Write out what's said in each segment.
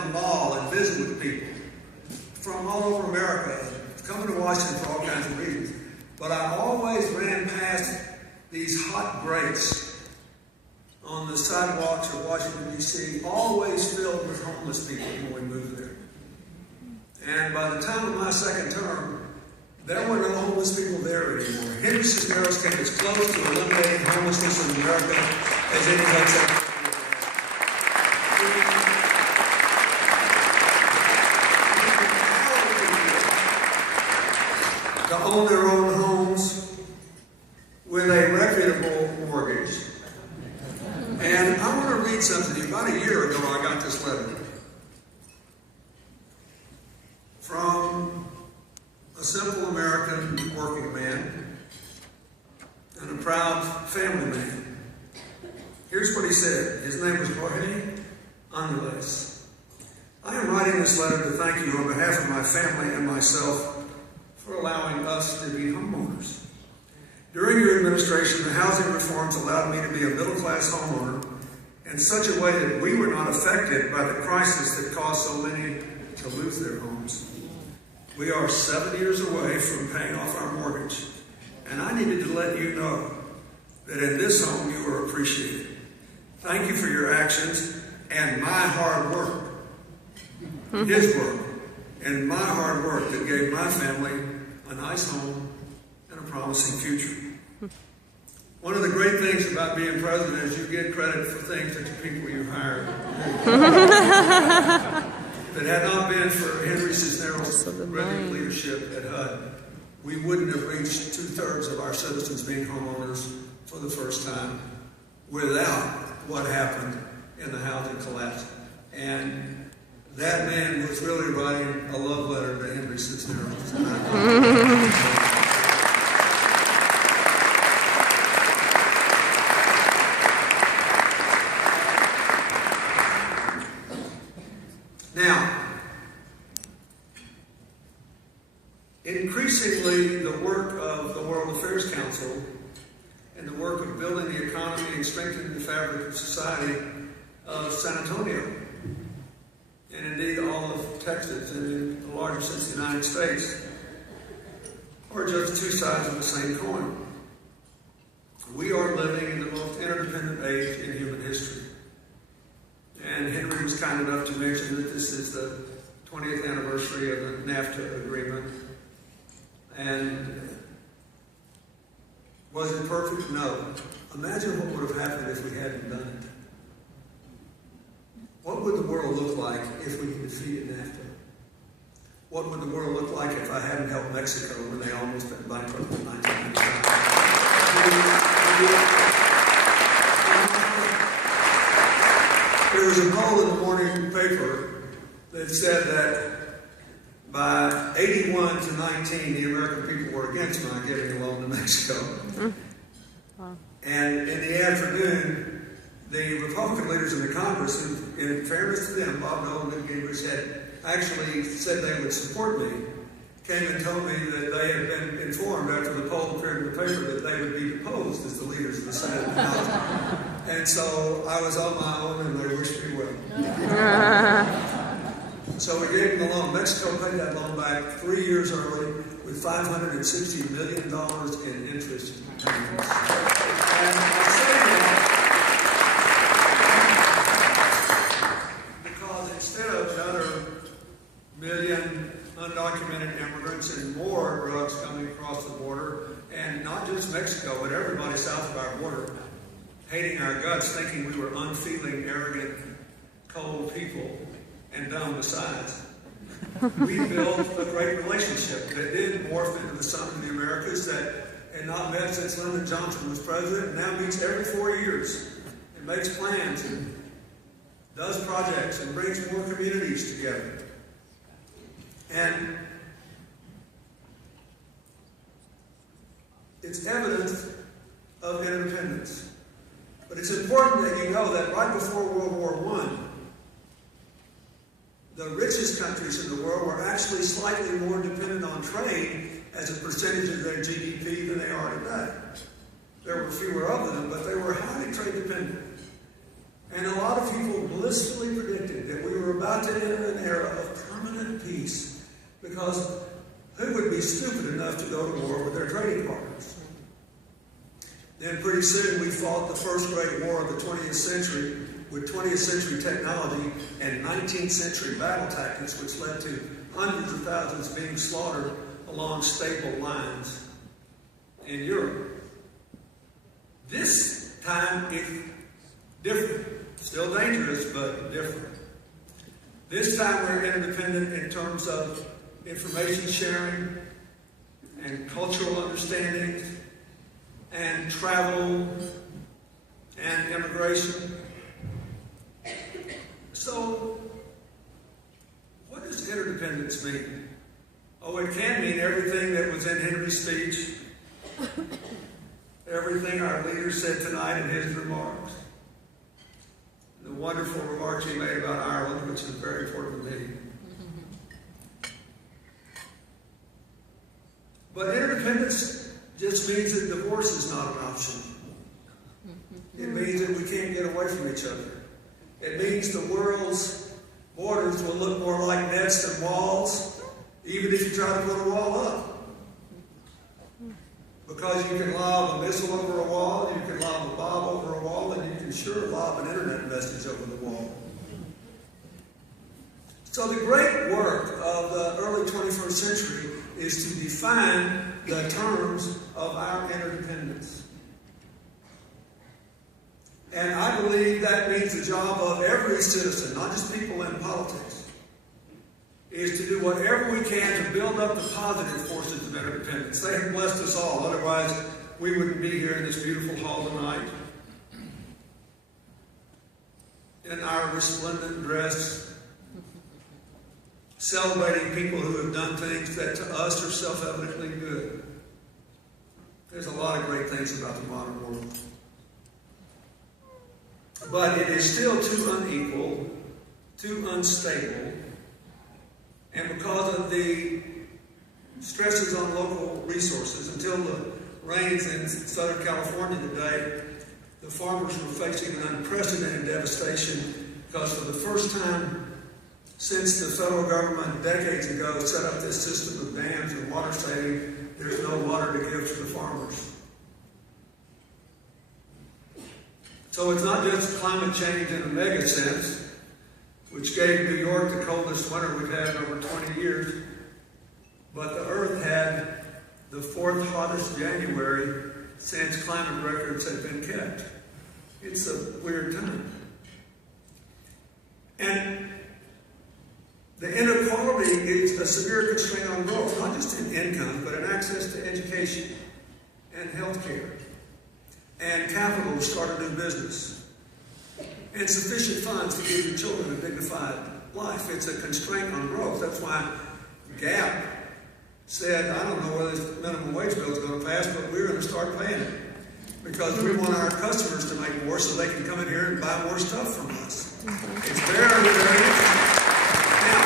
around the mall and visit with people from all over America, coming to Washington for all kinds of reasons. But I always ran past these hot grates on the sidewalks of Washington, D.C., always filled with homeless people when we moved there. And by the time of my second term, there were no homeless people there anymore. Henry Cisneros came as close to eliminating homelessness in America as any place else. To own their own homes with a reputable mortgage. And I want to read something to you. About a year ago, I got this letter from a simple American working man and a proud family man. Here's what he said. His name was Jorge Angeles. I am writing this letter to thank you on behalf of my family and myself for allowing us to be homeowners. During your administration, the housing reforms allowed me to be a middle-class homeowner in such a way that we were not affected by the crisis that caused so many to lose their homes. We are 7 years away from paying off our mortgage, and I needed to let you know that in this home you are appreciated. Thank you for your actions and my hard work, his work, and my hard work that gave my family a nice home and a promising future. One of the great things about being president is you get credit for things that the people you hired. If it had not been for Henry Cisneros' brilliant leadership at HUD, we wouldn't have reached 2/3 of our citizens being homeowners for the first time without what happened in the housing collapse. And that man was really writing a love letter to Henry Cisneros. Now, increasingly, the work of the World Affairs Council and the work of building the economy and strengthening the fabric of society of San Antonio, and indeed all of Texas and in the larger sense the United States, are just two sides of the same coin. We are living in the most interdependent age in human history. And Henry was kind enough to mention that this is the 20th anniversary of the NAFTA agreement. And was it perfect? No. Imagine what would have happened if we hadn't done it. What would the world look like if we defeated NAFTA? What would the world look like if I hadn't helped Mexico when they almost went bankrupt in 1995? There was a poll in the morning paper that said that by 81 to 19, the American people were against my giving a loan to Mexico. Wow. And in the afternoon, the Republican leaders in the Congress, who, in fairness to them, Bob Dole and Newt Gingrich had actually said they would support me, came and told me that they had been informed after the poll appeared in the paper that they would be deposed as the leaders of the Senate and the House. And so I was on my own and they wished me well. So we gave them the loan. Mexico paid that loan back 3 years early with $560 million in interest payments. And I say that because instead of another million undocumented immigrants and more drugs coming across the border, and not just Mexico, but everybody south of our border, hating our guts, thinking we were unfeeling, arrogant, cold people, and dumb besides. We built a great relationship that did morph into the Son of the Americas that had not met since Lyndon Johnson was president, and now meets every 4 years and makes plans and does projects and brings more communities together. And it's evidence of interdependence. But it's important that you know that right before World War I, the richest countries in the world were actually slightly more dependent on trade as a percentage of their GDP than they are today. There were fewer of them, but they were highly trade dependent. And a lot of people blissfully predicted that we were about about to enter an era of permanent peace, because who would be stupid enough to go to war with their trading partners? Then pretty soon we fought the first great war of the 20th century with 20th century technology and 19th century battle tactics, which led to hundreds of thousands being slaughtered along stable lines in Europe. This time it's different. Still dangerous, but different. This time we're interdependent in terms of information sharing and cultural understanding and travel and immigration. So, what does interdependence mean? Oh, it can mean everything that was in Henry's speech, everything our leader said tonight in his remarks, the wonderful remarks he made about Ireland, which is very important to me. But interdependence just means that divorce is not an option. It means that we can't get away from each other. It means the world's borders will look more like nets than walls, even if you try to put a wall up. Because you can lob a missile over a wall, you can lob a bomb over a wall, and you can sure lob an internet message over the wall. So the great work of the early 21st century is to define the terms of our interdependence. And I believe that means the job of every citizen, not just people in politics, is to do whatever we can to build up the positive forces of interdependence. They have blessed us all, otherwise we wouldn't be here in this beautiful hall tonight in our resplendent dress, celebrating people who have done things that to us are self-evidently good. There's a lot of great things about the modern world. But it is still too unequal, too unstable, and because of the stresses on local resources, until the rains in Southern California today, the farmers were facing an unprecedented devastation because for the first time since the federal government decades ago set up this system of dams and water saving, there's no water to give to the farmers. So it's not just climate change in a mega sense, which gave New York the coldest winter we've had in over 20 years, but the earth had the fourth hottest January since climate records have been kept. It's a weird time. And the inequality is a severe constraint on growth, not just in income, but in access to education and health care, and capital to start a new business, and sufficient funds to give your children a dignified life. It's a constraint on growth. That's why Gala said, I don't know whether this minimum wage bill is going to pass, but we're going to start paying it. Because we want our customers to make more so they can come in here and buy more stuff from us. It's very, very interesting. Now,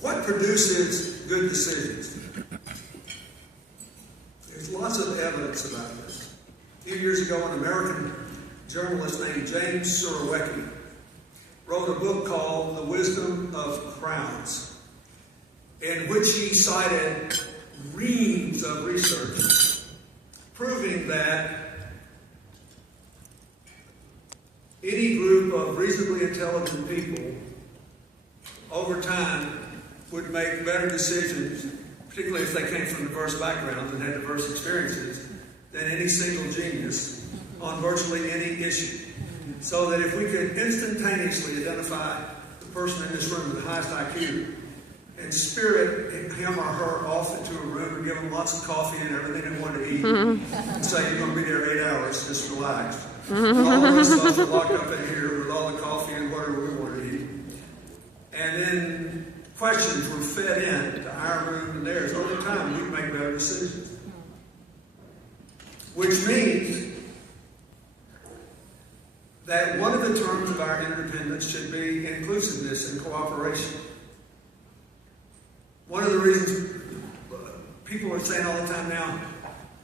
what produces good decisions? There's lots of evidence about this. A few years ago, an American journalist named James Surowiecki wrote a book called The Wisdom of Crowds, in which he cited reams of research proving that any group of reasonably intelligent people over time would make better decisions, particularly if they came from diverse backgrounds and had diverse experiences, than any single genius on virtually any issue. So that if we could instantaneously identify the person in this room with the highest IQ and spirit him or her off into a room and give them lots of coffee and everything they want to eat, and say, you're going to be there 8 hours, just relax. And all of us are locked up in here with all the coffee and whatever we want to eat. And then questions were fed in to our room and theirs. Over time, we make better decisions. Which means that one of the terms of our independence should be inclusiveness and cooperation. One of the reasons people are saying all the time now,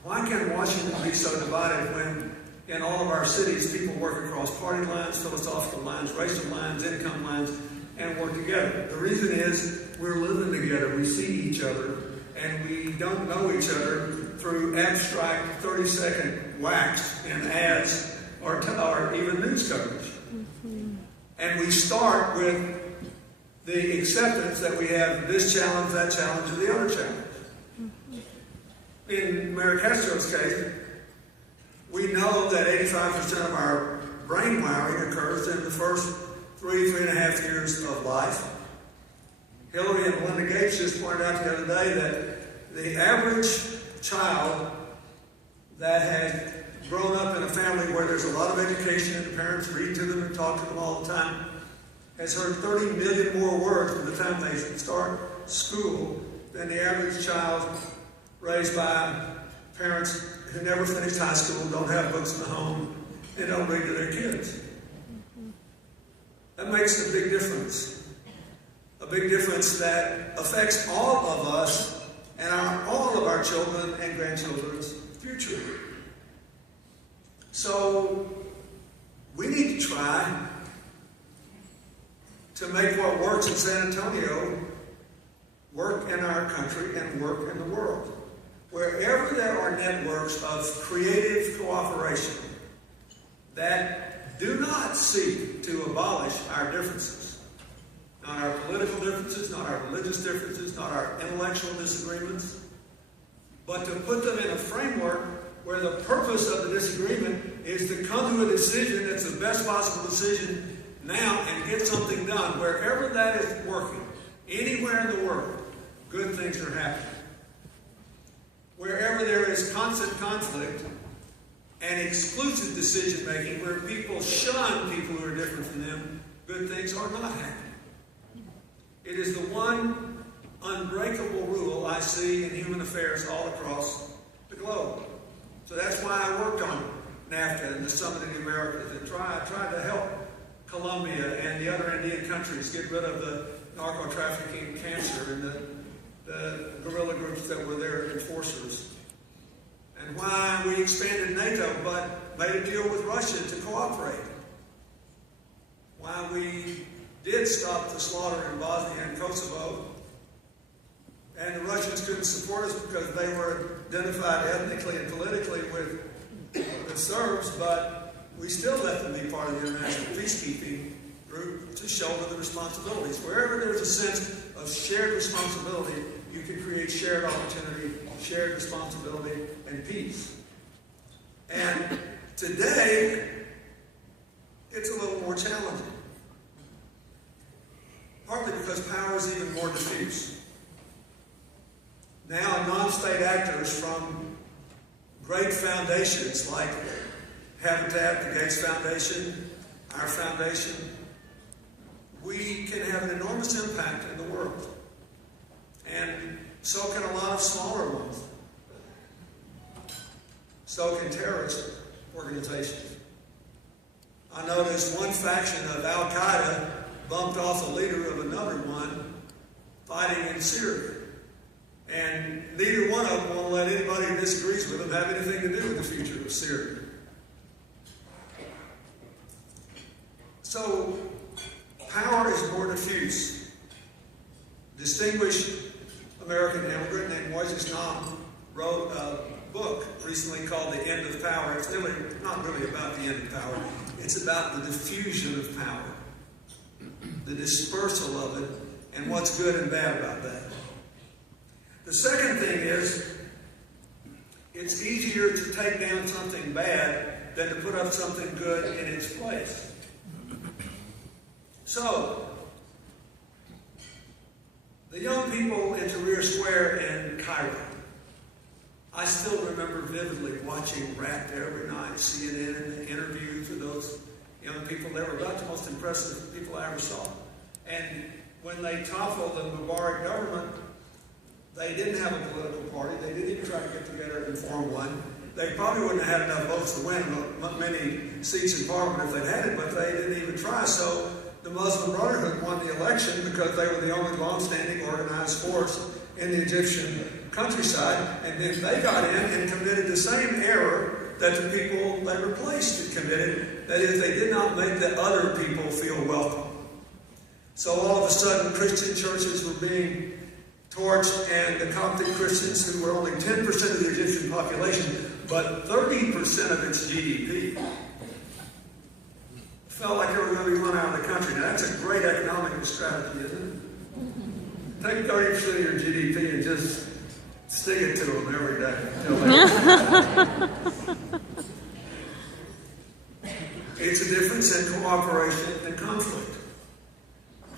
why can Washington be so divided when in all of our cities, people work across party lines, philosophical lines, racial lines, income lines, and work together. The reason is we're living together, we see each other, and we don't know each other through abstract 30-second wax in ads or even news coverage. And we start with the acceptance that we have this challenge, that challenge, or the other challenge. In Mayor Castro's case, we know that 85% of our brain wiring occurs in the first 3.5 years of life. Hillary and Linda Gates just pointed out the other day that the average child that had grown up in a family where there's a lot of education and the parents read to them and talk to them all the time has heard 30 million more words by the time they start school than the average child raised by parents who never finished high school, don't have books in the home, and don't read to their kids. That makes a big difference. A big difference that affects all of us and all of our children and grandchildren's future. So we need to try to make what works in San Antonio work in our country and work in the world. Wherever there are networks of creative cooperation that do not seek to abolish our differences, not our political differences, not our religious differences, not our intellectual disagreements, but to put them in a framework where the purpose of the disagreement is to come to a decision that's the best possible decision now and get something done. Wherever that is working, anywhere in the world, good things are happening. Wherever there is constant conflict and exclusive decision-making, where people shun people who are different from them, good things are not happening. It is the one unbreakable rule I see in human affairs all across the globe. So that's why I worked on NAFTA and the Summit of the Americas and tried to help Colombia and the other Indian countries get rid of the narco-trafficking cancer and the guerrilla groups that were their enforcers. And why we expanded NATO but made a deal with Russia to cooperate. Why we did stop the slaughter in Bosnia and Kosovo, and the Russians couldn't support us because they were identified ethnically and politically with the Serbs, but we still let them be part of the international peacekeeping group to shoulder the responsibilities. Wherever there's a sense of shared responsibility, you can create shared opportunity, shared responsibility, and peace. And today, it's a little more challenging. Partly because power is even more diffuse. Now, non-state actors from great foundations like Habitat, the Gates Foundation, our foundation, we can have an enormous impact in the world. And so can a lot of smaller ones. So can terrorist organizations. I noticed one faction of Al-Qaeda bumped off the leader of another one fighting in Syria. And neither one of them want to let anybody who disagrees with them have anything to do with the future of Syria. So, power is more diffuse. Distinguished American immigrant named Moises Nam wrote a book recently called The End of Power. It's really not really about the end of power. It's about the diffusion of power, the dispersal of it, and what's good and bad about that. The second thing is, it's easier to take down something bad than to put up something good in its place. So, the young people in Tahrir Square in Cairo, I still remember vividly watching Wrapped every night, CNN, and the interviews with those young people. They were about the most impressive people I ever saw. And when they toppled the Mubarak government, they didn't have a political party. They didn't even try to get together and form one. They probably wouldn't have had enough votes to win many seats in Parliament if they'd had it, but they didn't even try. So the Muslim Brotherhood won the election because they were the only long-standing organized force in the Egyptian countryside. And then they got in and committed the same error that the people they replaced had committed. That is, they did not make the other people feel welcome. So all of a sudden, Christian churches were being torched, and the Coptic Christians, who were only 10% of the Egyptian population, but 30% of its GDP, felt like they were going to be run out of the country. Now, that's a great economic strategy, isn't it? Take 30% of your GDP and just stick it to them every day. It's a difference in cooperation and conflict.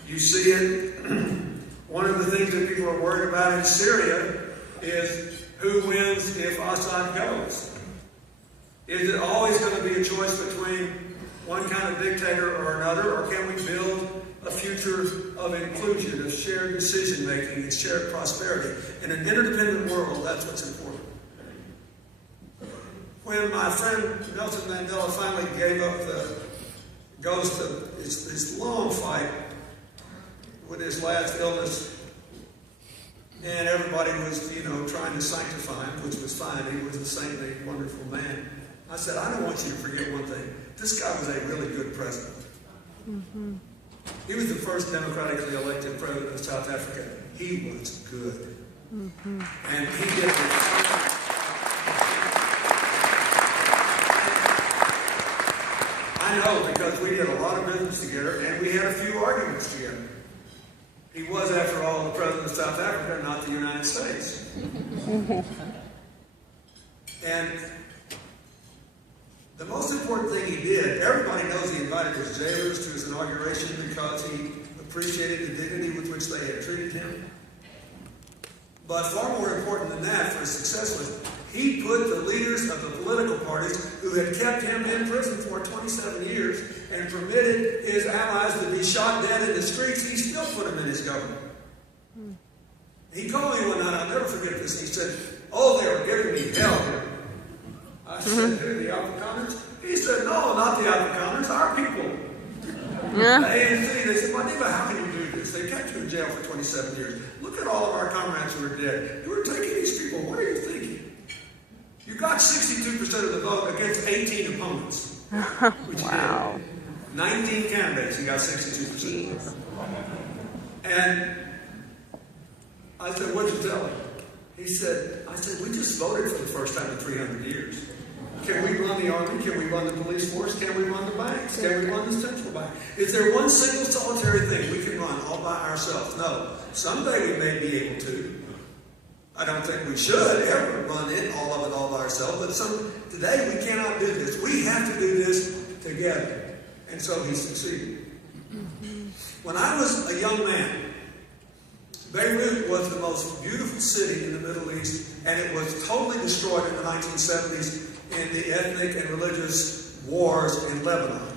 You see it. One of the things that people are worried about in Syria is who wins if Assad goes. Is it always going to be a choice between one kind of dictator or another, or can we build a future of inclusion, of shared decision-making, and shared prosperity? In an interdependent world, that's what's important. When my friend Nelson Mandela finally gave up the ghost of his long fight with his last illness, and everybody was, trying to sanctify him, which was fine. He was a saintly, wonderful man. I said, I don't want you to forget one thing. This guy was a really good president. Mm-hmm. He was the first democratically elected president of South Africa. He was good. Mm-hmm. And he did I know, because we did a lot of business together, and we had a few arguments together. He was, after all, the president of South Africa, not the United States. And the most important thing he did, everybody knows he invited his jailers to his inauguration because he appreciated the dignity with which they had treated him. But far more important than that for his success was he put the leaders of the political parties who had kept him in prison for 27 years and permitted his allies to be shot dead in the streets. He still put them in his government. He called me one night, I'll never forget this. He said, "Oh, they were giving me hell here." I said, "Who, the Afrikaners?" He said, "No, not the Afrikaners, our people." Yeah. The ANC, they said, "Madiba, how can you do this? They kept you in jail for 27 years. Look at all of our comrades who are dead. You were taking these people. What are you thinking? You got 62% of the vote against 18 opponents." Which wow. 19 candidates, you got 62%. And I said, "What'd you tell him?" He said, "We just voted for the first time in 300 years. Can we run the army? Can we run the police force? Can we run the banks? Can we run the central bank? Is there one single solitary thing we can run all by ourselves? No. Someday we may be able to. I don't think we should ever run all of it all by ourselves, but today we cannot do this. We have to do this together." And so he succeeded. When I was a young man, Beirut was the most beautiful city in the Middle East, and it was totally destroyed in the 1970s in the ethnic and religious wars in Lebanon.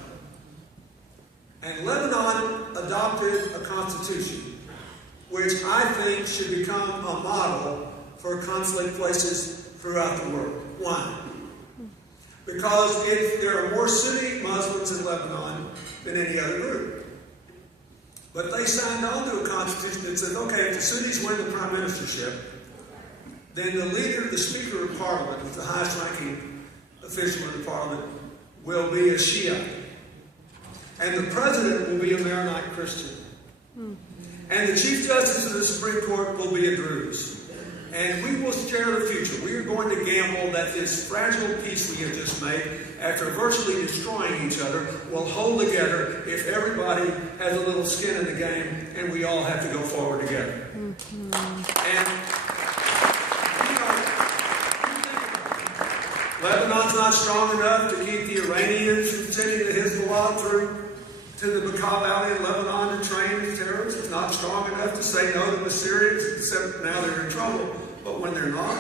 And Lebanon adopted a constitution, which I think should become a model for conflict places throughout the world. Why? Because there are more Sunni Muslims in Lebanon than any other group. But they signed on to a constitution that said, okay, if the Sunnis win the prime ministership, then the leader, the Speaker of Parliament, who's the highest ranking official in the Parliament, will be a Shia. And the President will be a Maronite Christian. And the Chief Justice of the Supreme Court will be a Druze. And we will share the future. We are going to gamble that this fragile peace we have just made, after virtually destroying each other, will hold together if everybody has a little skin in the game and we all have to go forward together. And, Lebanon's not strong enough to keep the Iranians from sending the Hezbollah through to the Bekaa Valley in Lebanon to train these terrorists. It's not strong enough to say no to the Syrians, except now they're in trouble. But when they're not,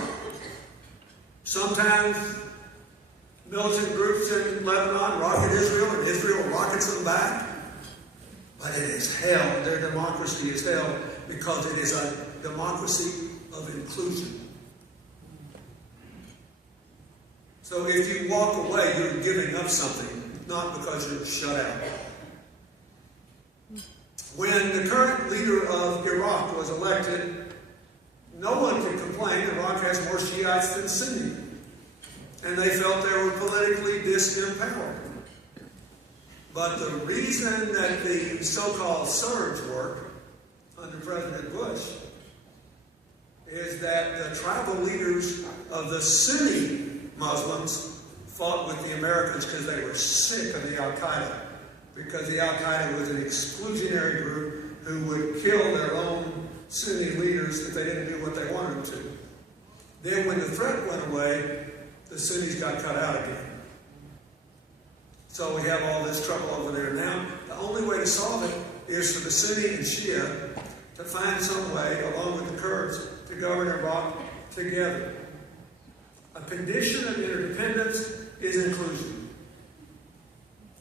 sometimes militant groups in Lebanon rocket Israel, and Israel rockets them back. But it is hell. Their democracy is hell because it is a democracy of inclusion. So if you walk away, you're giving up something, not because you're shut out. When the current leader of Iraq was elected, no one can complain. Iraq has more Shiites than Sunni. and they felt they were politically disempowered. But the reason that the so-called surge worked under President Bush is that the tribal leaders of the Sunni Muslims fought with the Americans because they were sick of the Al-Qaeda, because the Al-Qaeda was an exclusionary group who would kill their own Sunni leaders if they didn't do what they wanted them to. Then when the threat went away, the Sunnis got cut out again. So we have all this trouble over there now. The only way to solve it is for the Sunni and Shia to find some way, along with the Kurds, to govern Iraq together. A condition of interdependence is inclusion.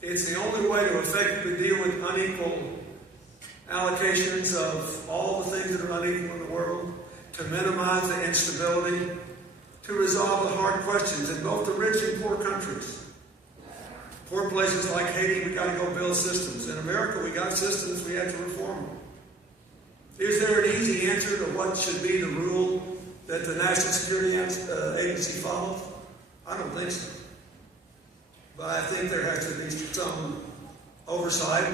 It's the only way to effectively deal with unequal allocations of all the things that are unequal in the world, to minimize the instability, to resolve the hard questions in both the rich and poor countries. Poor places like Haiti, we got to go build systems. In America, we got systems, we have to reform them. Is there an easy answer to what should be the rule that the National Security Agency follows? I don't think so. But I think there has to be some oversight.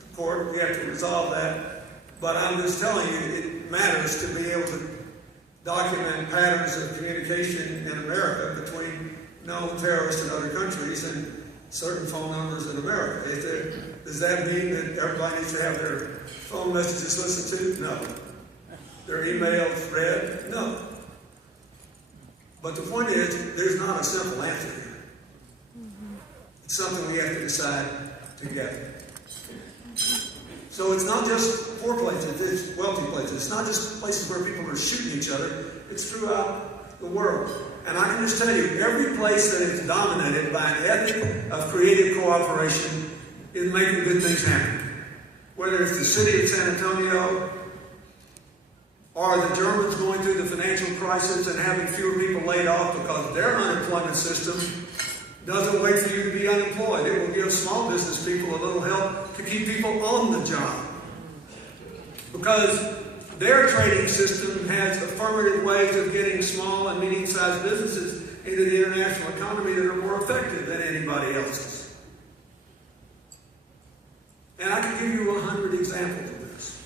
The court, we have to resolve that. But I'm just telling you, it matters to be able to document patterns of communication in America between known terrorists in other countries and certain phone numbers in America. Does that mean that everybody needs to have their phone messages listened to? No. Their emails read? No. But the point is, there's not a simple answer here. It's something we have to decide together. So it's not just poor places, it's wealthy places. It's not just places where people are shooting each other. It's throughout the world. And I can just tell you, every place that is dominated by an ethic of creative cooperation is making good things happen. Whether it's the city of San Antonio, or the Germans going through the financial crisis and having fewer people laid off because their unemployment system doesn't wait for you to be unemployed. It will give small business people a little help to keep people on the job. Because their trading system has affirmative ways of getting small and medium-sized businesses into the international economy that are more effective than anybody else's. And I can give you 100 examples of this.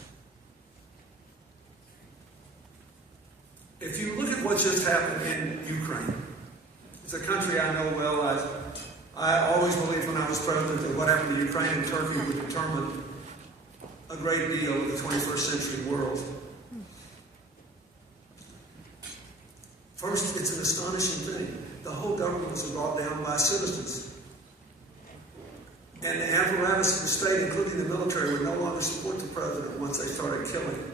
If you look at what just happened in Ukraine, it's a country I know well. I always believed when I was president that what happened to Ukraine and Turkey would determine a great deal of the 21st century world. First, it's an astonishing thing. The whole government was brought down by citizens. And the apparatus of the state, including the military, would no longer support the president once they started killing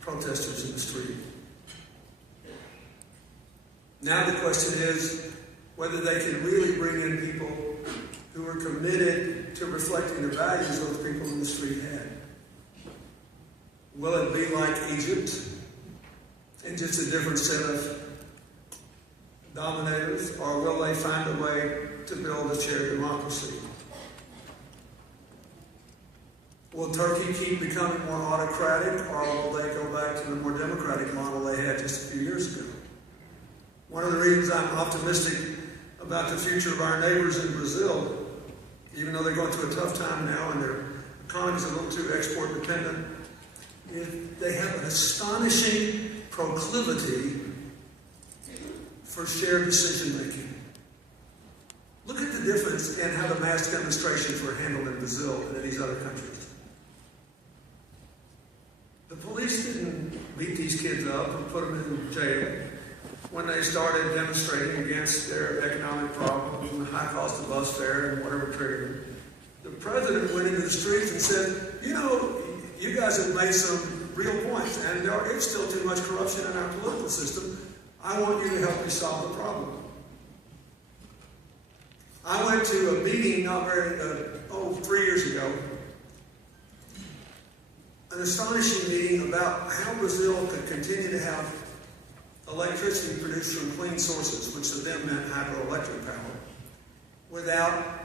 protesters in the street. Now the question is whether they can really bring in people who are committed to reflecting the values those people in the street had. Will it be like Egypt and just a different set of dominators, or will they find a way to build a shared democracy? Will Turkey keep becoming more autocratic, or will they go back to the more democratic model they had just a few years ago? One of the reasons I'm optimistic about the future of our neighbors in Brazil, even though they're going through a tough time now and their economy is a little too export dependent, is they have an astonishing proclivity for shared decision making. Look at the difference in how the mass demonstrations were handled in Brazil and in these other countries. The police didn't beat these kids up and put them in jail when they started demonstrating against their economic problems and the high cost of bus fare and whatever triggered them. The president went into the streets and said, you know, you guys have made some real points, and there is still too much corruption in our political system. I want you to help me solve the problem. I went to a meeting 3 years ago, an astonishing meeting about how Brazil could continue to have electricity produced from clean sources, which to them meant hydroelectric power, without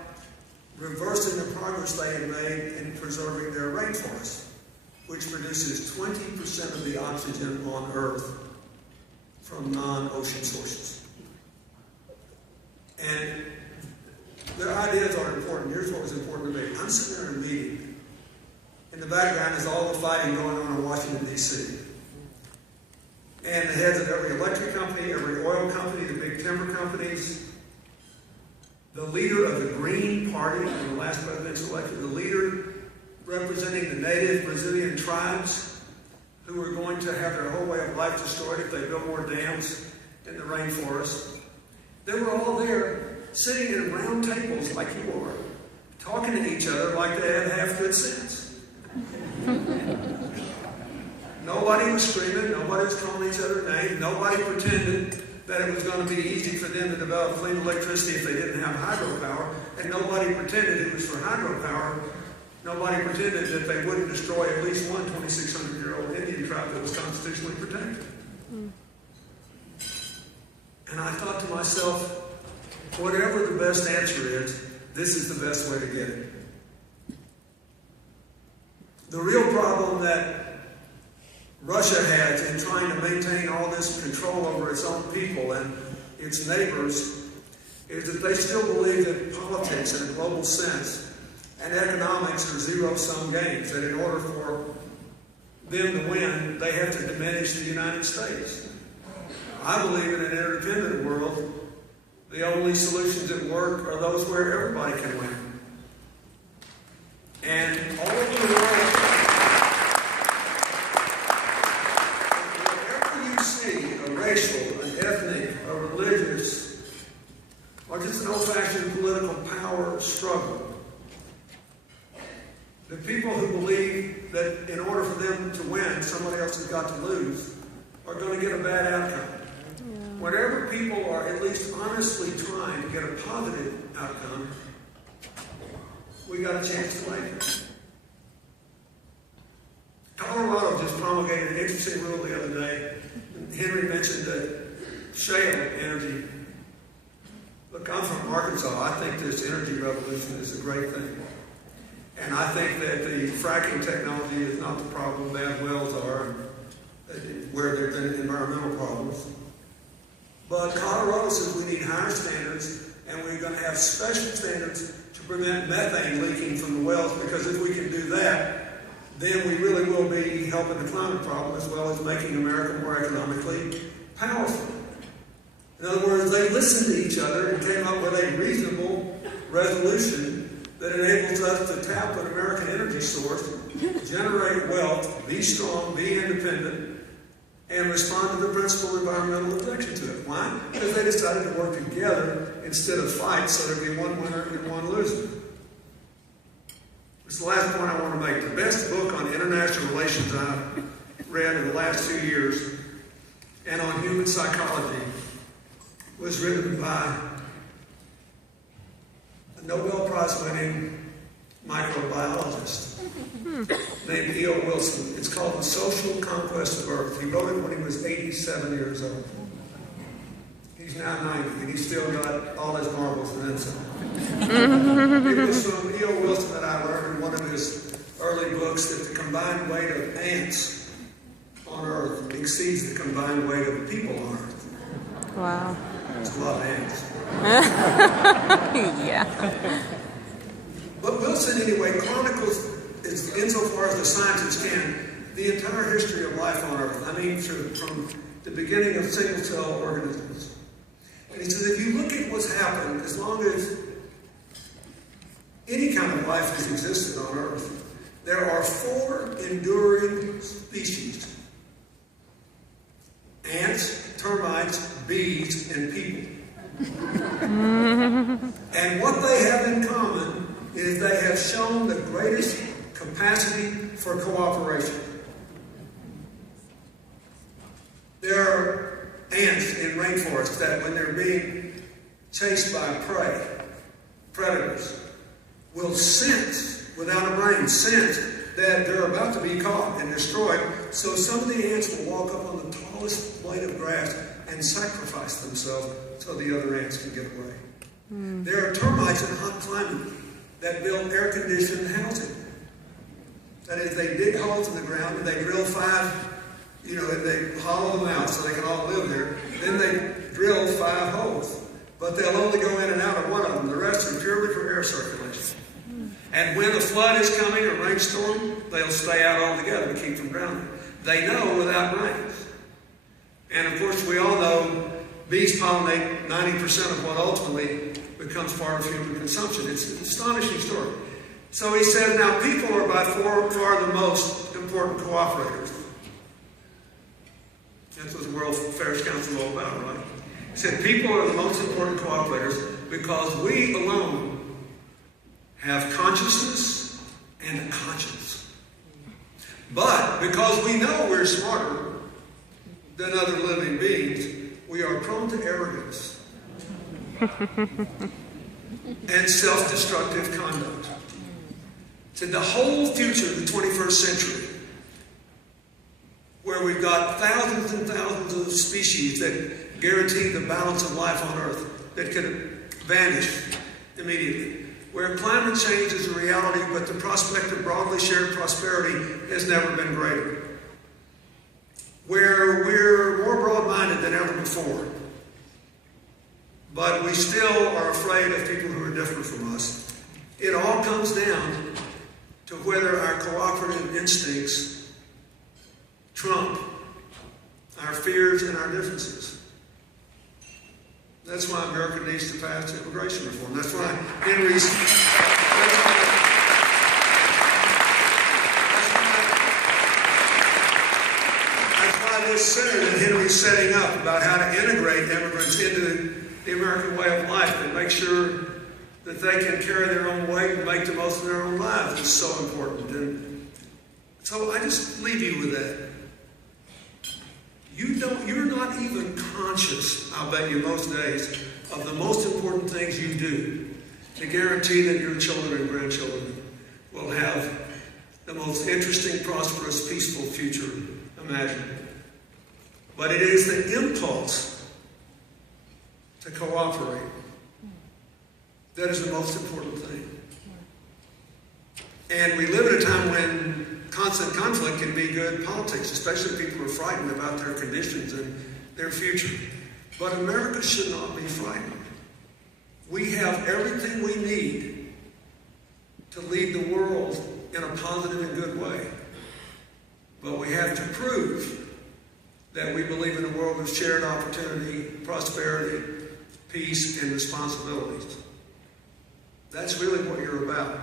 reversing the progress they had made in preserving their rainforest, which produces 20% of the oxygen on Earth from non-ocean sources. And their ideas are important. Here's what was important to me. I'm sitting there in a meeting. In the background is all the fighting going on in Washington, D.C. And the heads of every electric company, every oil company, the big timber companies, the leader of the Green Party in the last presidential election, the leader representing the native Brazilian tribes who were going to have their whole way of life destroyed if they built more dams in the rainforest. They were all there sitting at round tables like you are, talking to each other like they had half good sense. Nobody was screaming, nobody was calling each other names, nobody pretended that it was going to be easy for them to develop clean electricity if they didn't have hydropower, and nobody pretended it was for hydropower. Nobody pretended that they wouldn't destroy at least one 2,600-year-old Indian tribe that was constitutionally protected. And I thought to myself, whatever the best answer is, this is the best way to get it. The real problem that Russia has in trying to maintain all this control over its own people and its neighbors is that they still believe that politics in a global sense and economics are zero-sum games, that in order for them to win, they have to diminish the United States. I believe in an interdependent world, the only solutions that work are those where everybody can win. And all over the world, wherever you see a racial, an ethnic, a religious, or just an old-fashioned political power struggle, the people who believe that in order for them to win, somebody else has got to lose, are going to get a bad outcome. Whenever people are at least honestly trying to get a positive outcome, we got a chance to make it. Colorado just promulgated an interesting rule the other day. Henry mentioned that shale energy. Look, I'm from Arkansas. I think this energy revolution is a great thing. And I think that the fracking technology is not the problem. Bad wells are, where there have been environmental problems. But Colorado says we need higher standards, and we're going to have special standards to prevent methane leaking from the wells, because if we can do that, then we really will be helping the climate problem as well as making America more economically powerful. In other words, they listened to each other and came up with a reasonable resolution that enables us to tap an American energy source, generate wealth, be strong, be independent, and respond to the principal environmental objection to it. Why? Because they decided to work together instead of fight, so there'd be one winner and one loser. It's the last point I want to make. The best book on international relations I've read in the last 2 years, and on human psychology, was written by a Nobel Prize-winning microbiologist named E.O. Wilson. It's called The Social Conquest of Earth. He wrote it when he was 87 years old. He's now 90, and he's still got all his marbles and then some. It was from E.O. Wilson that I learned in one of his early books that the combined weight of ants on Earth exceeds the combined weight of people on Earth. Wow. It's a lot of ants. Yeah. But Wilson, anyway, chronicles, insofar as the scientists can, the entire history of life on Earth. I mean, from the beginning of single-cell organisms. And he says, if you look at what's happened, as long as any kind of life has existed on Earth, there are 4 enduring species: ants, termites, bees, and people. And what they have in common is they have shown the greatest capacity for cooperation. There are ants in rainforests that, when they're being chased by prey, predators, will sense, without a brain, sense that they're about to be caught and destroyed. So some of the ants will walk up on the tallest blade of grass and sacrifice themselves so the other ants can get away. There are termites in hot climate that build air-conditioned housing. That is, they dig holes in the ground and they drill 5, and they hollow them out so they can all live there. Then they drill 5 holes. but they'll only go in and out of one of them. The rest are purely for air circulation. And when a flood is coming, a rainstorm, they'll stay out altogether to keep from drowning. They know without rain. And of course, we all know bees pollinate 90% of what ultimately becomes part of human consumption. It's an astonishing story. So he said, now people are by far the most important cooperators. That's what the World Affairs Council is all about, right? He said, people are the most important cooperators because we alone have consciousness and a conscience. But because we know we're smarter than other living beings, we are prone to arrogance and self-destructive conduct. To the whole future of the 21st century, where we've got thousands and thousands of species that guarantee the balance of life on Earth that could vanish immediately, where climate change is a reality, but the prospect of broadly shared prosperity has never been greater, where we're more broad-minded than ever before, but we still are afraid of people who are different from us. It all comes down to whether our cooperative instincts trump our fears and our differences. That's why America needs to pass immigration reform. That's why this center that Henry's setting up about how to integrate immigrants into the American way of life and make sure that they can carry their own weight and make the most of their own lives is so important. And so I just leave you with that. You're not even conscious, I'll bet you most days, of the most important things you do to guarantee that your children and grandchildren will have the most interesting, prosperous, peaceful future imaginable. But it is the impulse to cooperate that is the most important thing. And we live in a time when constant conflict can be good politics, especially if people are frightened about their conditions and their future. But America should not be frightened. We have everything we need to lead the world in a positive and good way. But we have to prove that we believe in a world of shared opportunity, prosperity, peace, and responsibilities. That's really what you're about.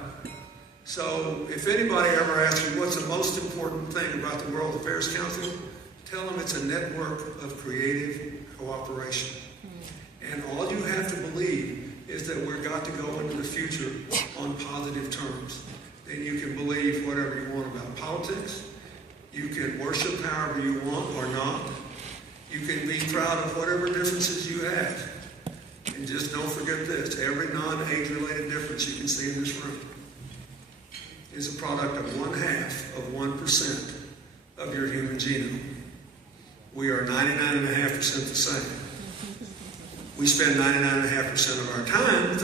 So if anybody ever asks you what's the most important thing about the World Affairs Council, tell them it's a network of creative cooperation. And all you have to believe is that we've got to go into the future on positive terms. Then you can believe whatever you want about politics. You can worship however you want or not. You can be proud of whatever differences you have. And just don't forget this, every non-age-related difference you can see in this room is a product of 0.5% of your human genome. We are 99.5% the same. We spend 99.5% of our time